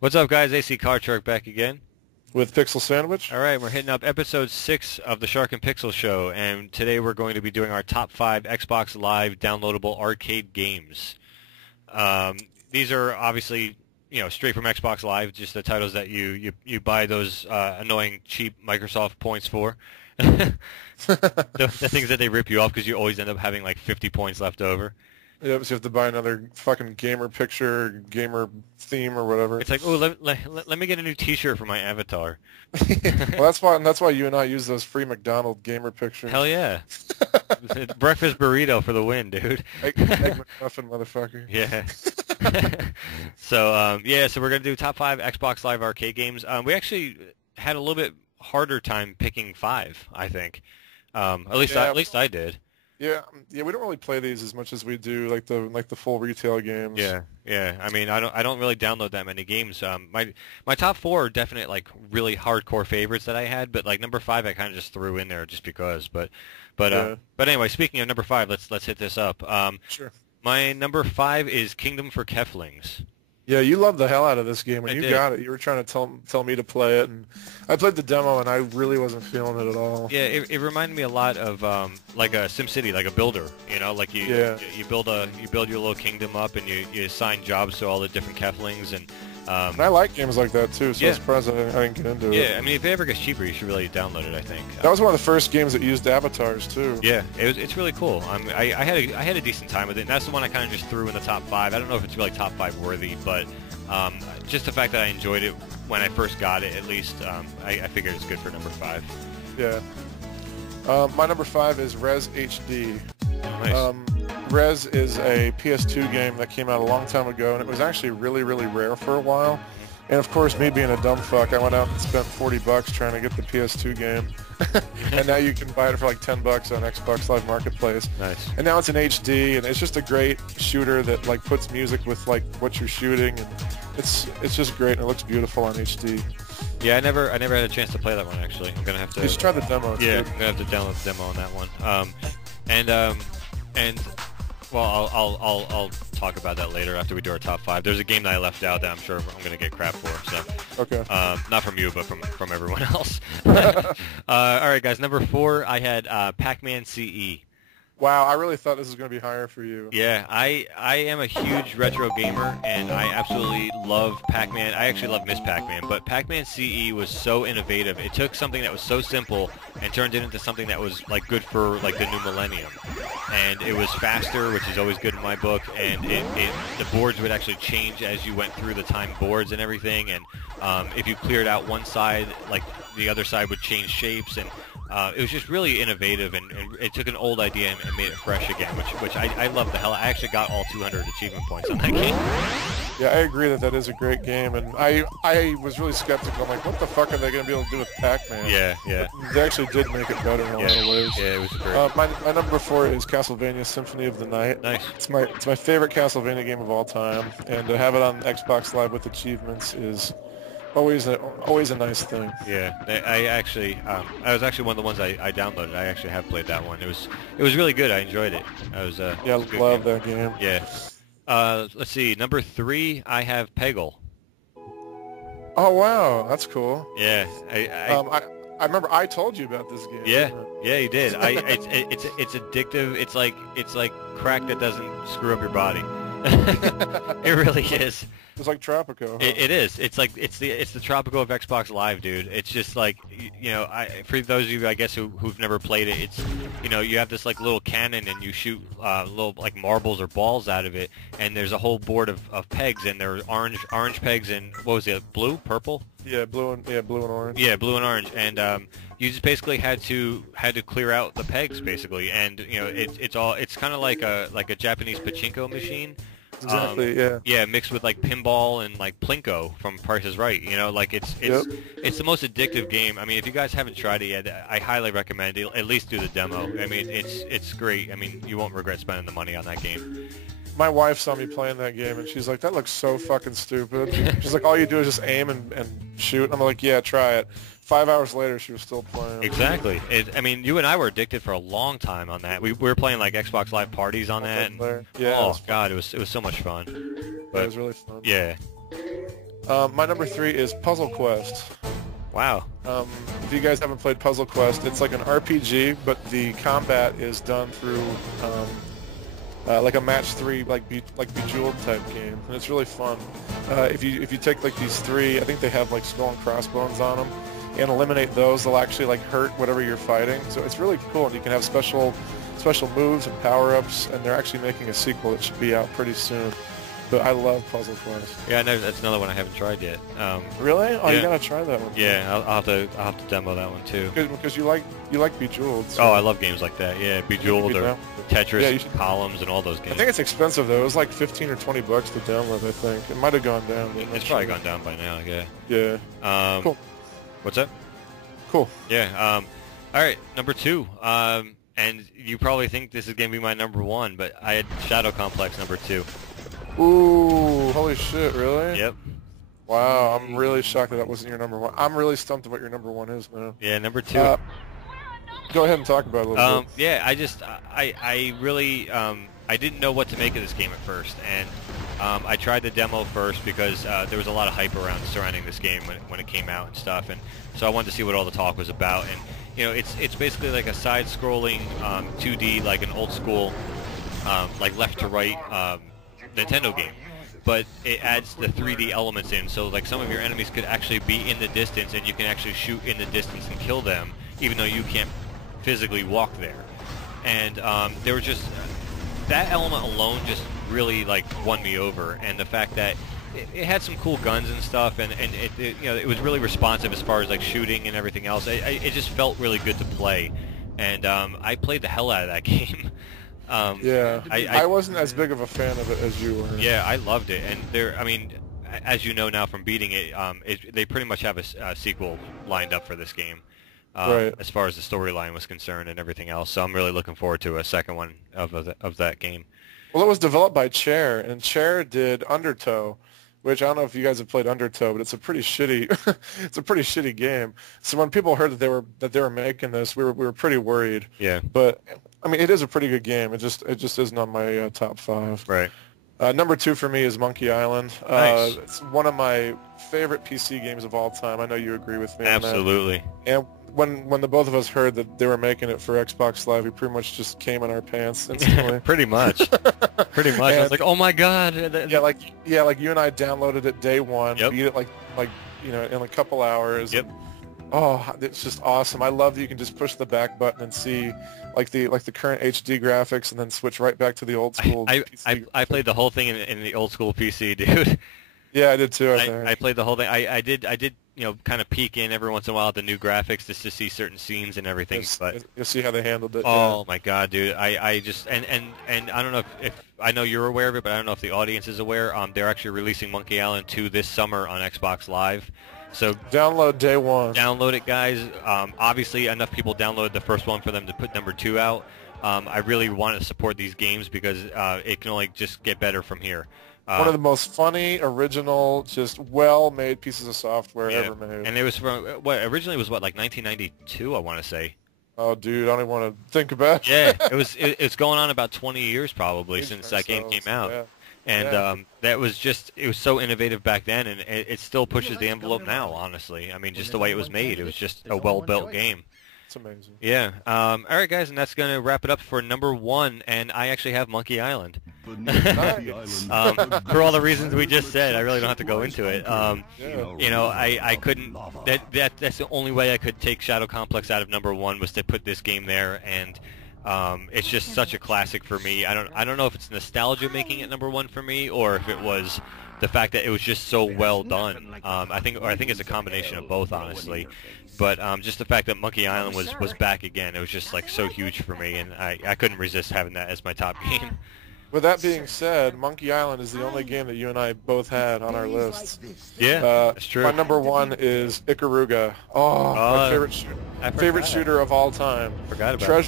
What's up, guys? AC Card Shark back again. With Pixel Sandwich. All right, we're hitting up episode 6 of the Shark and Pixel Show, and today we're going to be doing our top 5 Xbox Live downloadable arcade games. These are obviously, straight from Xbox Live, just the titles that you buy those annoying cheap Microsoft points for. the things that they rip you off because you always end up having like 50 points left over. Yep, so you have to buy another fucking gamer picture, gamer theme, or whatever. It's like, oh, let me get a new T-shirt for my avatar. Well, that's why you and I use those free McDonald's gamer pictures. Hell yeah. Breakfast burrito for the win, dude. Egg McMuffin, motherfucker. Yeah. So we're going to do top 5 Xbox Live arcade games. We actually had a little bit harder time picking 5, I think. At least I did. Yeah, we don't really play these as much as we do like the full retail games. Yeah. I mean, I don't really download that many games. My top 4 are definite like really hardcore favorites that I had, but like number 5 I kind of just threw in there just because. But anyway, speaking of number 5, let's hit this up. Sure. My number 5 is Kingdom for Keflings. Yeah, you loved the hell out of this game when you did. got it. You were trying to tell me to play it, and I played the demo, and I really wasn't feeling it at all. Yeah, it reminded me a lot of like a SimCity, like a builder. Like you build your little kingdom up, and you assign jobs to all the different Keflings, and I like games like that too. So I was surprised I didn't get into it. Yeah, I mean, if it ever gets cheaper, you should really download it. I think that was one of the first games that used avatars too. Yeah, it's really cool. I had a decent time with it. And that's the one I kind of just threw in the top 5. I don't know if it's really top 5 worthy, but just the fact that I enjoyed it when I first got it, at least, I figured it's good for number 5. Yeah. My number 5 is Res HD. Nice. Res is a PS2 game that came out a long time ago, and it was actually really, really rare for a while. And of course, me being a dumb fuck, I went out and spent $40 trying to get the PS2 game. And now you can buy it for like $10 on Xbox Live Marketplace. Nice. And now it's in HD, and it's just a great shooter that like puts music with like what you're shooting, and it's just great, and it looks beautiful on HD. Yeah, I never had a chance to play that one actually. I'm gonna have to. You should try the demo. Yeah, dude. I'm gonna have to download the demo on that one. Well, I'll talk about that later after we do our top 5. There's a game that I left out that I'm sure I'm gonna get crap for. So okay. Not from you, but from everyone else. All right, guys. Number 4, I had Pac-Man CE. Wow, I really thought this was going to be higher for you. Yeah, I am a huge retro gamer, and I absolutely love Pac-Man. I actually love Miss Pac-Man, but Pac-Man CE was so innovative. It took something that was so simple and turned it into something that was like good for like the new millennium. And it was faster, which is always good in my book, and the boards would actually change as you went through the time boards and everything, and if you cleared out one side, like the other side would change shapes, and it was just really innovative, and it took an old idea and made it fresh again, which I love the hell. I actually got all 200 achievement points on that game. Yeah, I agree that is a great game, and I was really skeptical. I'm like, what the fuck are they going to be able to do with Pac-Man? Yeah. But they actually did make it better in a lot of ways. Yeah, it was great. My number 4 is Castlevania Symphony of the Night. Nice. It's my favorite Castlevania game of all time, and to have it on Xbox Live with achievements is always a nice thing. Yeah, I was actually one of the ones I downloaded. I actually have played that one. It was really good. I enjoyed it. I love that game. Yeah. Let's see. Number 3, I have Peggle. Oh wow, that's cool. Yeah. I remember I told you about this game. Yeah, you did. It's addictive. It's like crack that doesn't screw up your body. It really is. It's like Tropico. Huh? It is. It's like it's the Tropico of Xbox Live, dude. It's just like for those of you I guess who've never played it, it's you have this like little cannon and you shoot little like marbles or balls out of it, and there's a whole board of pegs, and there's orange pegs and what was it, blue, purple? Yeah, blue and orange. Yeah, blue and orange, and you just basically had to clear out the pegs basically, and it's kind of like a Japanese pachinko machine. Exactly. Yeah, mixed with like pinball and like Plinko from Price is Right. Like it's the most addictive game. I mean, if you guys haven't tried it yet, I highly recommend it. At least do the demo. I mean, it's great. I mean, you won't regret spending the money on that game. My wife saw me playing that game, and she's like, that looks so fucking stupid. She's like, all you do is just aim and shoot. And I'm like, yeah, try it. 5 hours later, she was still playing. Exactly. I mean, you and I were addicted for a long time on that. We were playing like Xbox Live parties on that. And, yeah. oh God, it was so much fun. But it was really fun. Yeah. My number 3 is Puzzle Quest. Wow. If you guys haven't played Puzzle Quest, it's like an RPG, but the combat is done through like a match 3, like Bejeweled type game, and it's really fun. If you take like these 3, I think they have like skull and crossbones on them, and eliminate those, they'll actually like hurt whatever you're fighting. So it's really cool, and you can have special moves and power-ups, and they're actually making a sequel that should be out pretty soon. But I love Puzzle Quest. Yeah, no, that's another one I haven't tried yet. Really? Oh, yeah. You gotta try that one. Yeah, I'll have to demo that one too. Because you like Bejeweled. So. Oh, I love games like that. Yeah, Bejeweled or Tetris, Columns, and all those games. I think it's expensive though. It was like 15 or 20 bucks to download. I think it might have gone down. It's probably gone down by now. Yeah. Yeah. Cool. What's that? Cool. Yeah. All right, number 2. And you probably think this is gonna be my number 1, but I had Shadow Complex number 2. Ooh, holy shit, really? Yep. Wow, I'm really shocked that wasn't your number 1. I'm really stumped at what your number 1 is now. Yeah, number 2. Go ahead and talk about it a little bit. Yeah, I really, I didn't know what to make of this game at first, and I tried the demo first because there was a lot of hype around surrounding this game when it came out and stuff, and so I wanted to see what all the talk was about. And you know, it's basically like a side-scrolling 2D, like an old school, like left to right Nintendo game, but it adds the 3D elements in, so like some of your enemies could actually be in the distance, and you can actually shoot in the distance and kill them, even though you can't physically walk there. And there was just that element alone just really like won me over, and the fact that it had some cool guns and stuff, and it you know, it was really responsive as far as like shooting and everything else. It just felt really good to play, and I played the hell out of that game. Yeah, I wasn't as big of a fan of it as you were. Yeah, I loved it, and I mean, as you know now from beating it, they pretty much have a sequel lined up for this game, right, as far as the storyline was concerned and everything else. So I'm really looking forward to a second one of that game. Well, it was developed by Chair, and Chair did Undertow, which I don't know if you guys have played Undertow, but it's a pretty shitty game. So when people heard that they were making this, we were pretty worried. Yeah. But I mean, it is a pretty good game. It just isn't on my top 5. Right. Number 2 for me is Monkey Island. Nice. It's one of my favorite PC games of all time. I know you agree with me. Absolutely. On that. And when the both of us heard that they were making it for Xbox Live, we pretty much just came in our pants instantly. Pretty much. Pretty much. I was like, oh my god. Like you and I downloaded it day 1, yep. beat it like you know, in a couple hours. Yep. And, oh, it's just awesome. I love that you can just push the back button and see like the current HD graphics, and then switch right back to the old school. I played the whole thing in the old school PC, dude. Yeah, I did too. I played the whole thing. I did you know, kind of peek in every once in a while at the new graphics just to see certain scenes and everything. But you'll see how they handled it. Oh yeah. my god, dude! I just and I don't know if I know you're aware of it, but I don't know if the audience is aware. They're actually releasing Monkey Island 2 this summer on Xbox Live. So download day 1. Download it, guys. Obviously, enough people downloaded the first one for them to put number 2 out. I really want to support these games because it can only just get better from here. One of the most funny, original, just well-made pieces of software ever made. And it was from originally it was like 1992, I want to say. Oh, dude, I don't even want to think about it. Yeah, it's going on about 20 years probably since that game came out. Yeah. And that was it was so innovative back then, and it still pushes the envelope now, honestly. I mean, just the way it was made. It was just a well-built game. It's amazing. Yeah. All right, guys, and that's going to wrap it up for number 1, and I actually have Monkey Island. For all the reasons we just said, I really don't have to go into it. You know, I couldn't. That's the only way I could take Shadow Complex out of number 1 was to put this game there, and it's just such a classic for me. I don't know if it's nostalgia making it number 1 for me, or if it was the fact that it was just so well done. I think it's a combination of both, honestly. But just the fact that Monkey Island was back again, it was just like so huge for me, and I couldn't resist having that as my top game. With that being said, Monkey Island is the only game that you and I both had on our lists. Yeah, that's true. My number 1 is Ikaruga. Oh, my favorite shooter of all time. Forgot about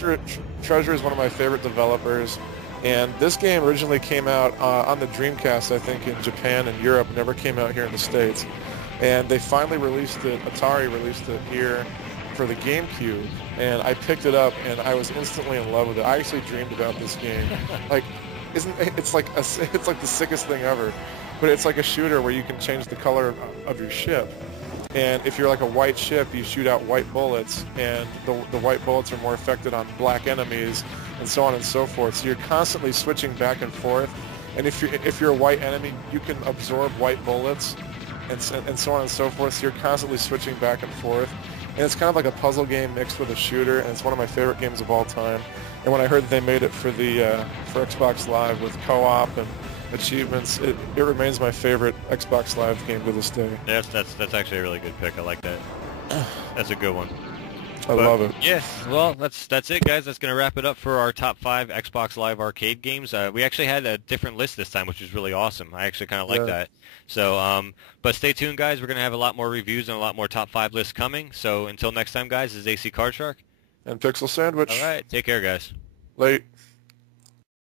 Treasure is one of my favorite developers, and this game originally came out on the Dreamcast, I think, in Japan and Europe. Never came out here in the States, and they finally released it. Atari released it here for the GameCube, and I picked it up, and I was instantly in love with it. I actually dreamed about this game. Like, it's like the sickest thing ever. but it's like a shooter where you can change the color of your ship. And if you're like a white ship, you shoot out white bullets, and the white bullets are more affected on black enemies, and so on and so forth. So you're constantly switching back and forth. And if you're a white enemy, you can absorb white bullets, and so on and so forth. So you're constantly switching back and forth. And it's kind of like a puzzle game mixed with a shooter, and it's one of my favorite games of all time. And when I heard they made it for for Xbox Live with co-op and achievements, it remains my favorite Xbox Live game to this day. Yeah, that's actually a really good pick. I like that. That's a good one. I love it. Yeah, well, that's it, guys. That's going to wrap it up for our top 5 Xbox Live arcade games. We actually had a different list this time, which was really awesome. I actually kind of like that. So, but stay tuned, guys. We're going to have a lot more reviews and a lot more top 5 lists coming. So until next time, guys, this is AC Card Shark. And Pixel Sandwich. All right, take care, guys. Late.